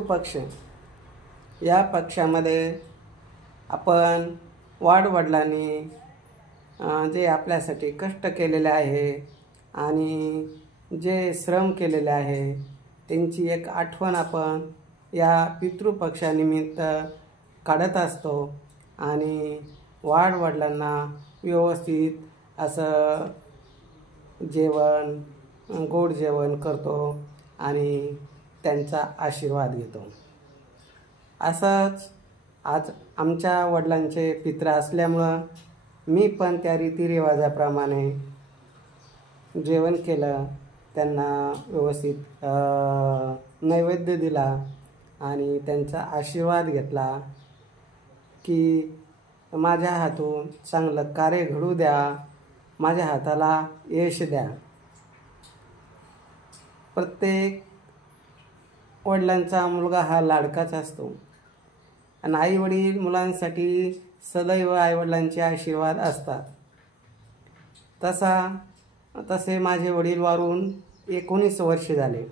पक्ष या पक्षामध्ये आपण वाडवडिलांनी जे आपल्यासाठी कष्ट केलेले आहे आणि जे श्रम केलेले आहे त्यांची एक आठवण आपण या पितृपक्षानिमित्त काढत असतो आणि वाडवडिलांना व्यवस्थित असं जेवण गोड जेवण करतो आणि त्यांचा आशीर्वाद घेतो। असंच आज आमच्या वडिलांचे पित्र असल्यामुळं मी पण त्या रीतिरिवाजाप्रमाणे जेवण केलं, त्यांना व्यवस्थित नैवेद्य दिला आणि त्यांचा आशीर्वाद घेतला की माझ्या हातून चांगलं कार्य घडू द्या, माझ्या हाताला यश द्या। प्रत्येक वडिलांचा मुलगा हा लाडकाच असतो आणि आई वडील मुलांसाठी सदैव आईवडिलांचे आशीर्वाद असतात। तसे माझे वडील वारून 19 वर्ष झाले,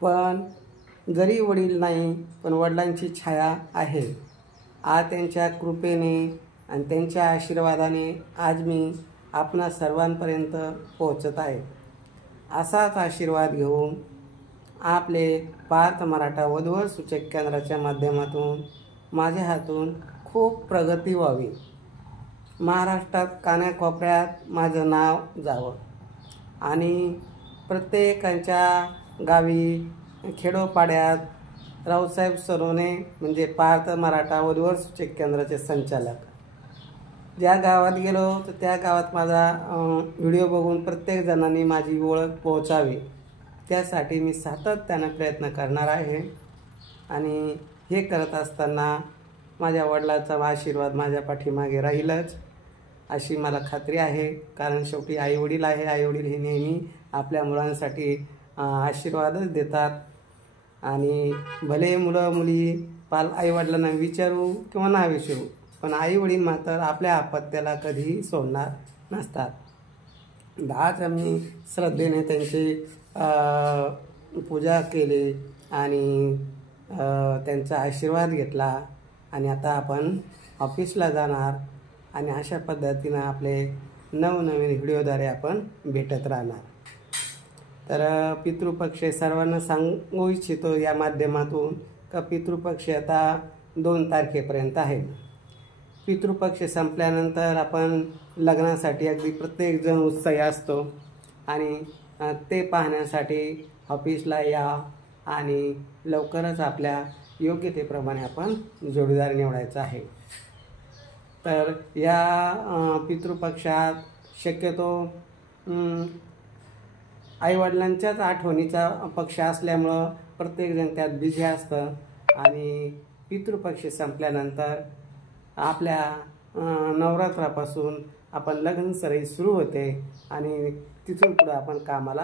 पण जरी वडील नाही पण वडिलांची छाया आहे। आज त्यांच्या कृपेने आणि त्यांच्या आशीर्वादाने आज मी आपणा सर्वांपर्यंत पोहोचत आहे। असाच आशीर्वाद घेऊन आपले पार्थ मराठा वधूवर सूचक केंद्राच्या माध्यमातून माझ्या हातून खूप प्रगती व्हावी, महाराष्ट्रात कानाकोपऱ्यात माझं नाव जावं आणि प्रत्येकाच्या गावी खेडोपाड्यात रावसाहेब सरोने म्हणजे पार्थ मराठा वधूवर सूचक केंद्राचे संचालक ज्या गावात गेलो तर त्या गावात माझा व्हिडिओ बघून प्रत्येक जणांनी माझी ओळख पोहोचावी, त्यासाठी मी सातत्याने प्रयत्न करणार आहे। आणि हे करत असताना माझ्या वडिलांचा आशीर्वाद माझ्या पाठीमागे राहीलच अशी मला खात्री आहे, कारण शेवटी आई वडील आहे। आई वडील हे नेहमी आपल्या मुलांसाठी आशीर्वादच देतात आणि भले मुलं मुली पाल आई वडिलांना विचारू किंवा ना विचारू, पण आई वडील मात्र आपल्या अपत्याला कधीही सोडणार नसतात। आज आम्ही श्रद्धेने त्यांची पूजा केली आणि त्यांचा आशीर्वाद घेतला आणि आता आपण ऑफिसला जाणार आणि अशा पद्धतीने आपले नवनवीन व्हिडिओद्वारे आपण भेटत राहणार। तर पितृपक्ष सर्वांना सांगू इच्छितो या माध्यमातून का पितृपक्ष आता 2 तारखेपर्यंत आहे। पितृपक्ष संपल्यानंतर आपण लग्नासाठी अगदी प्रत्येक जण उत्साही असतो आणि ते पाहण्यासाठी ऑफिसला या आणि लवकरच आपल्या योग्यतेप्रमाणे आपण जोडीदार निवडायचा आहे। तर या पितृपक्षात शक्यतो आईवडिलांच्याच आठवणीचा पक्ष असल्यामुळं प्रत्येकजण त्यात बिझी असतं आणि पितृपक्ष संपल्यानंतर आपल्या नवरात्रापासून आपण लग्न सराई सुरू होते आणि तिथून पुढे आपण कामाला